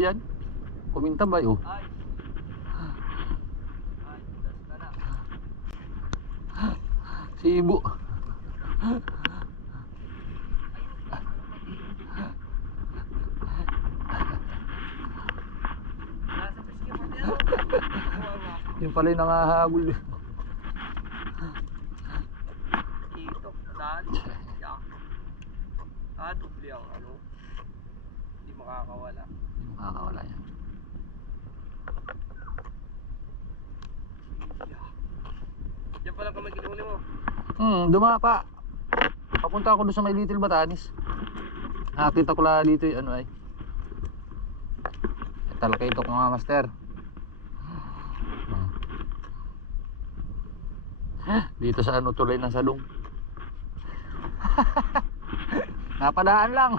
yan. Kumintabay oh. Ay. Ay, das ka na. Sibo. Nasa piski mo din. Yung pala yung nangahabol. Ito, dali. Yeah. Dubli ang ano. Hindi makakawala. Makakawala yan. Yeah. Diyan pa lang kami kinuli mo. Dumapa. Papunta ako doon sa may Little Batanes. Nakakita ko lang dito yung ano ay. Talakay ito ko mga master. Dito sa ano tulay ng Sadong. Napadaan lang.